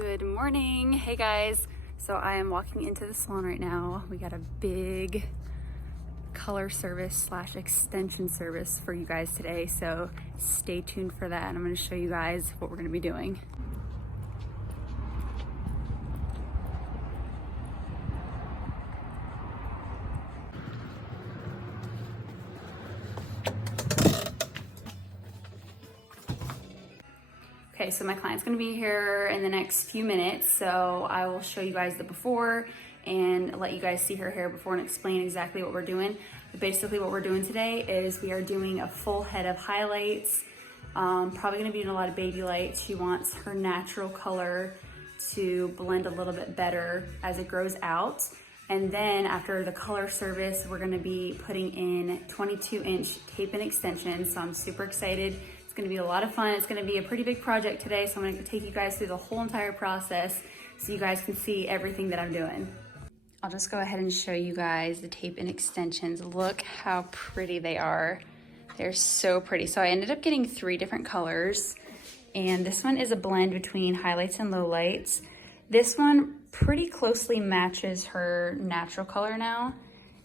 Good morning. Hey guys. So I am walking into the salon right now. We got a big color service slash extension service for you guys today. So stay tuned for that. And I'm going to show you guys what we're going to be doing. Okay, so my client's gonna be here in the next few minutes, so I will show you guys the before and let you guys see her hair before and explain exactly what we're doing. But basically what we're doing today is we are doing a full head of highlights. Probably gonna be doing a lot of baby lights. She wants her natural color to blend a little bit better as it grows out. And then after the color service, we're gonna be putting in 22-inch tape and extensions, so I'm super excited. It's gonna be a lot of fun. It's gonna be a pretty big project today, so I'm gonna take you guys through the whole entire process so you guys can see everything that I'm doing. I'll just go ahead and show you guys the tape and extensions. Look how pretty they are. They're so pretty. So I ended up getting 3 different colors, and this one is a blend between highlights and lowlights. This one pretty closely matches her natural color now,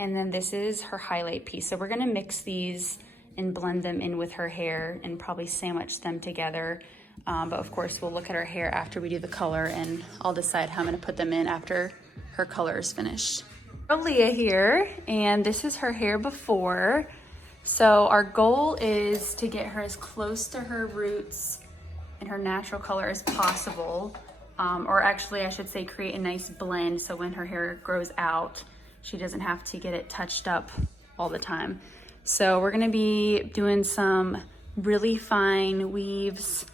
and then this is her highlight piece. So we're gonna mix these and blend them in with her hair and probably sandwich them together. But of course, we'll look at her hair after we do the color, and I'll decide how I'm gonna put them in after her color is finished. Leah here, and this is her hair before. So our goal is to get her as close to her roots and her natural color as possible. Or actually, I should say create a nice blend so when her hair grows out, she doesn't have to get it touched up all the time. So we're gonna be doing some really fine weaves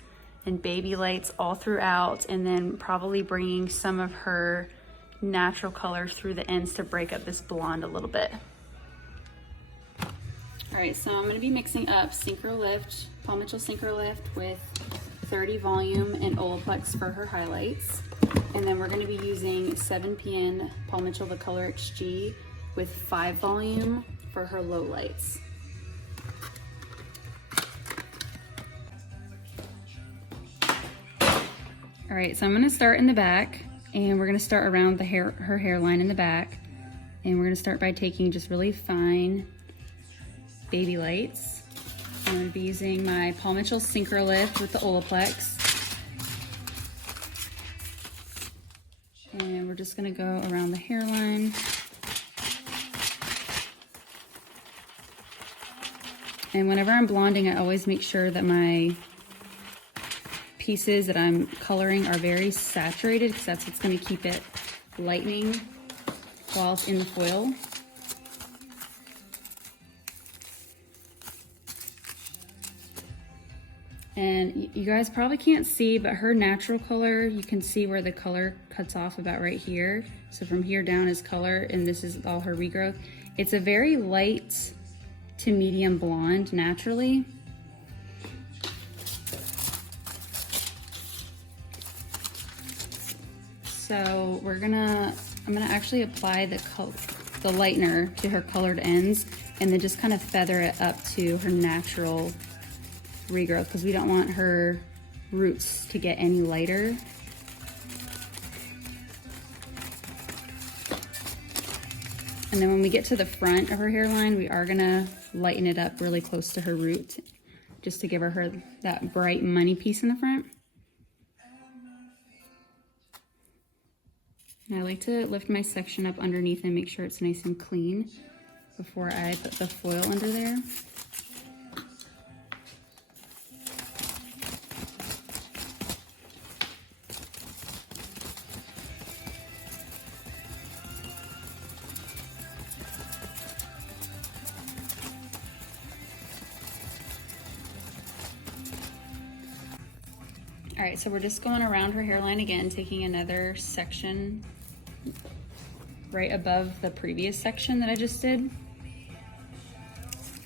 and baby lights all throughout, and then probably bringing some of her natural color through the ends to break up this blonde a little bit. All right, so I'm gonna be mixing up Syncrolift, Mitchell Syncrolift with 30 volume and Olaplex for her highlights. And then we're gonna be using 7PN Mitchell The Color XG with 5 volume for her lowlights. All right, so I'm gonna start in the back, and we're gonna start around her hairline in the back. And we're gonna start by taking just really fine baby lights. I'm gonna be using my Mitchell Syncrolift with the Olaplex. And we're just gonna go around the hairline. And whenever I'm blonding, I always make sure that my pieces that I'm coloring are very saturated, because that's what's going to keep it lightening while it's in the foil. And you guys probably can't see, but her natural color, you can see where the color cuts off about right here. So from here down is color, and this is all her regrowth. It's a very light to medium blonde naturally. So I'm gonna actually apply the lightener to her colored ends, and then just kind of feather it up to her natural regrowth, because we don't want her roots to get any lighter. And then when we get to the front of her hairline, we are gonna lighten it up really close to her root, just to give her that bright money piece in the front. And I like to lift my section up underneath and make sure it's nice and clean before I put the foil under there. All right, so we're just going around her hairline again, taking another section right above the previous section that I just did.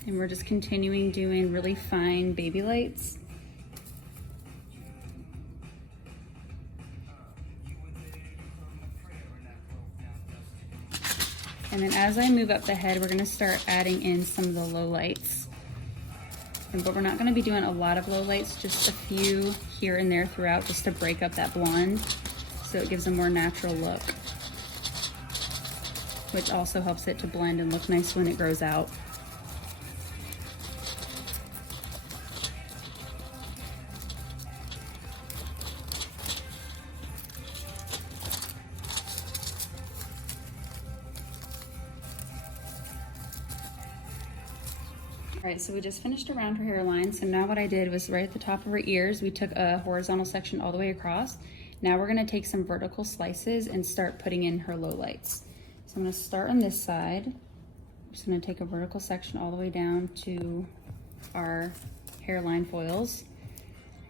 And we're just continuing doing really fine baby lights. And then as I move up the head, we're gonna start adding in some of the lowlights. But we're not gonna be doing a lot of lowlights, just a few here and there throughout, just to break up that blonde. so it gives a more natural look, which also helps it to blend and look nice when it grows out. All right, so we just finished around her hairline. So now what I did was right at the top of her ears, we took a horizontal section all the way across. Now we're gonna take some vertical slices and start putting in her lowlights. So I'm gonna start on this side. I'm just gonna take a vertical section all the way down to our hairline foils.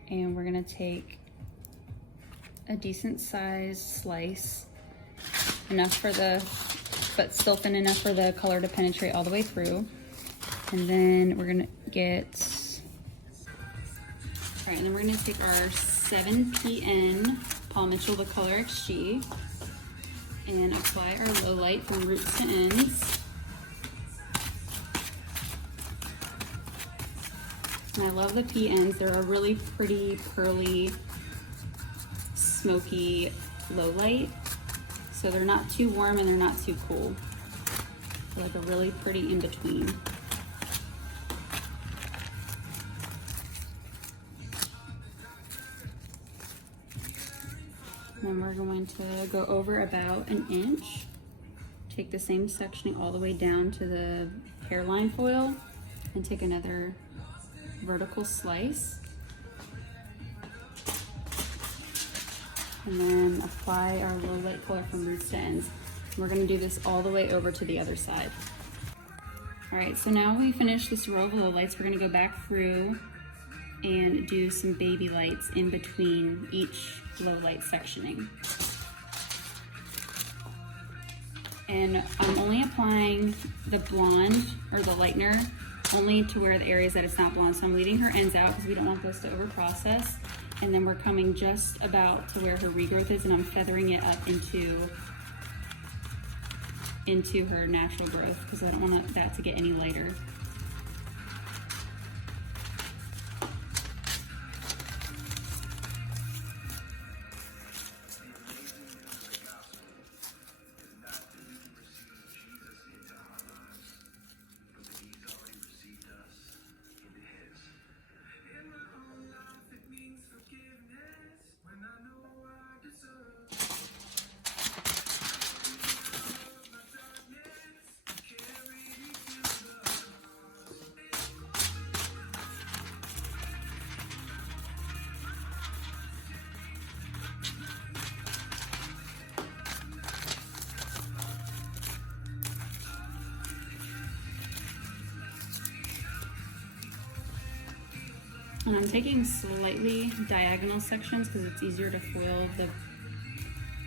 And we're gonna take a decent sized slice, enough for but still thin enough for the color to penetrate all the way through. And then we're gonna get, all right, and then we're gonna take our 7PN Paul Mitchell, the Color XG, and apply our low light from roots to ends. And I love the PNs. They're a really pretty, pearly, smoky low light. So they're not too warm and they're not too cool. They're like a really pretty in between. Then we're going to go over about an inch. Take the same sectioning all the way down to the hairline foil and take another vertical slice. And then apply our low light color from roots to ends. We're gonna do this all the way over to the other side. All right, so now we finished this row of low lights, we're gonna go back through and do some baby lights in between each low light sectioning. And I'm only applying the blonde or the lightener only to where the areas that it's not blonde. So I'm leaving her ends out because we don't want those to over process. And then we're coming just about to where her regrowth is, and I'm feathering it up into her natural growth because I don't want that to get any lighter. And I'm taking slightly diagonal sections because it's easier to foil the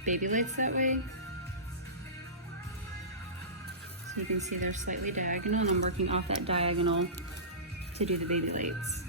baby lights that way. So you can see they're slightly diagonal, and I'm working off that diagonal to do the baby lights.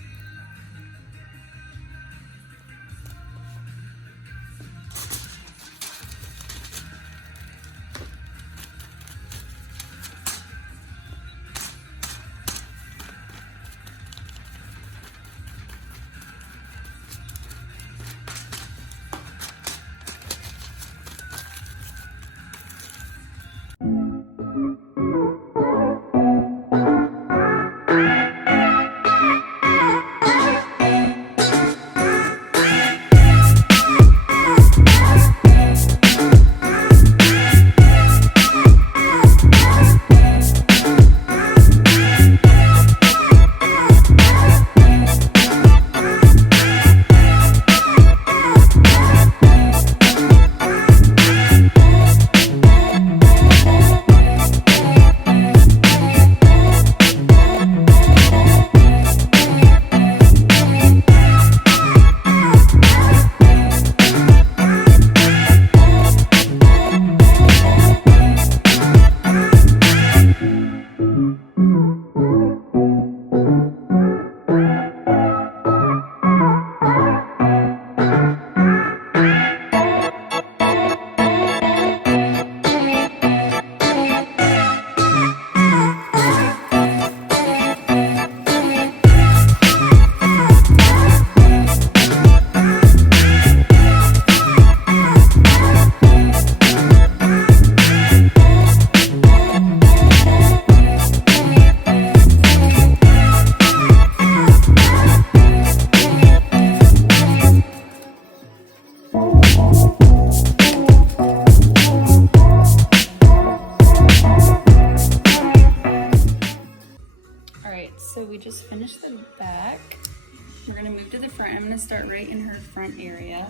we're gonna move to the front. I'm gonna start right in her front area.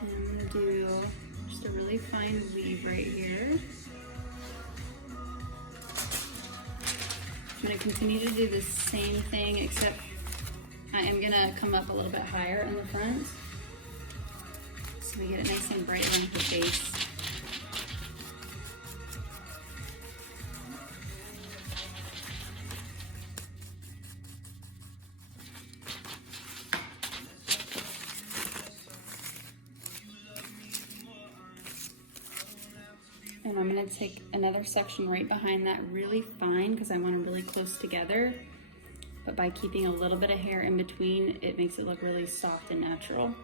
And I'm gonna do just a really fine weave right here. I'm gonna continue to do the same thing, except I am gonna come up a little bit higher in the front, so we get it nice and bright along the base. And I'm gonna take another section right behind that really fine because I want them really close together. But by keeping a little bit of hair in between, it makes it look really soft and natural.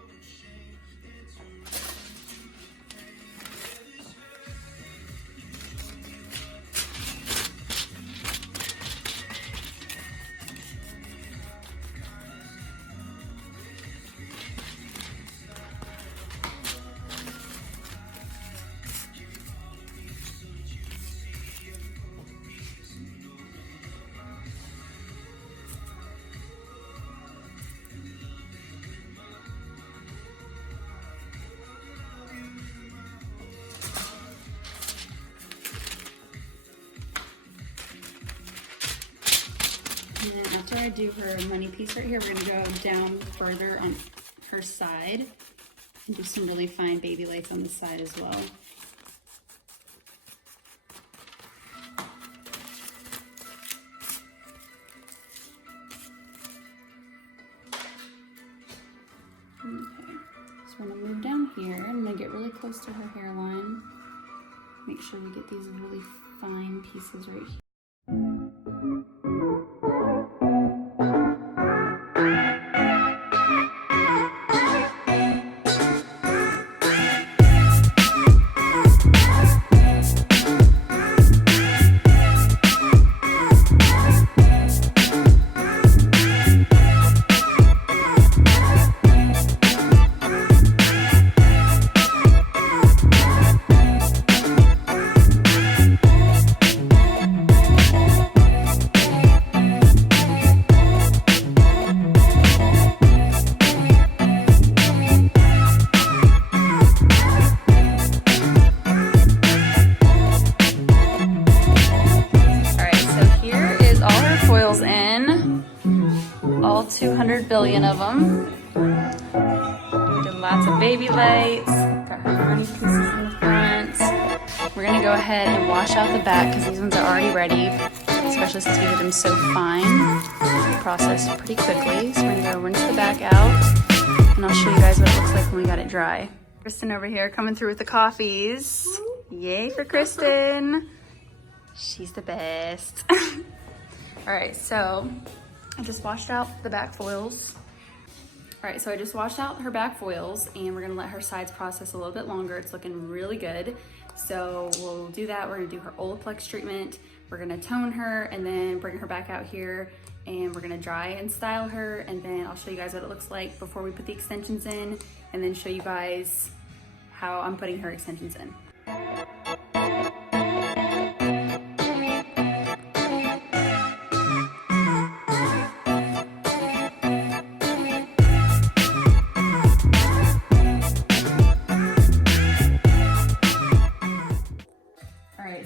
And then after I do her money piece right here, we're gonna go down further on her side and do some really fine baby lights on the side as well. Okay, so we're gonna move down here. I'm gonna get really close to her hairline. Make sure we get these really fine pieces right here. In all 200 billion of them. We did lots of baby lights, got her money pieces in the front. We're gonna go ahead and wash out the back because these ones are already ready, especially since we did them so fine. Processed pretty quickly. So we're gonna go rinse the back out and I'll show you guys what it looks like when we got it dry. Kristen over here coming through with the coffees. Yay for Kristen. She's the best. All right, so I just washed out the back foils. All right, so I just washed out her back foils and we're gonna let her sides process a little bit longer. It's looking really good. So we'll do that. We're gonna do her Olaplex treatment. We're gonna tone her and then bring her back out here and we're gonna dry and style her, and then I'll show you guys what it looks like before we put the extensions in, and then show you guys how I'm putting her extensions in.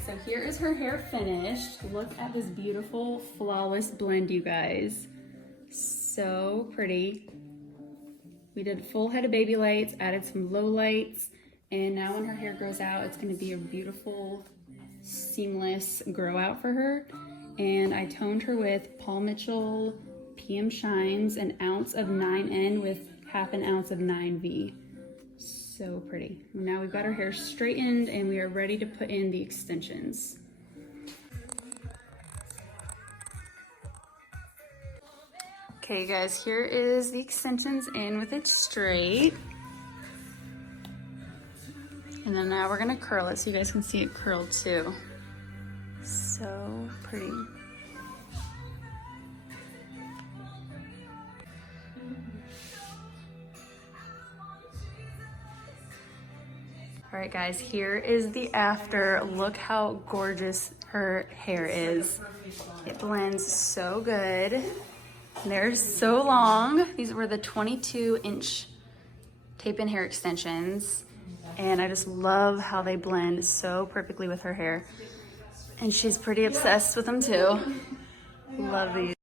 So here is her hair finished. Look at this beautiful, flawless blend, you guys. So pretty. We did full head of baby lights, added some low lights, and now when her hair grows out, it's gonna be a beautiful, seamless grow out for her. And I toned her with Paul Mitchell PM Shines, an ounce of 9N with half an ounce of 9V. So pretty. Now we've got our hair straightened and we are ready to put in the extensions. Okay guys, here is the extensions in with it straight. And then now we're gonna curl it so you guys can see it curled too. So pretty. All right guys, here is the after. Look how gorgeous her hair is. It blends so good. They're so long. These were the 22-inch tape-in hair extensions. And I just love how they blend so perfectly with her hair. And she's pretty obsessed with them too. Love these.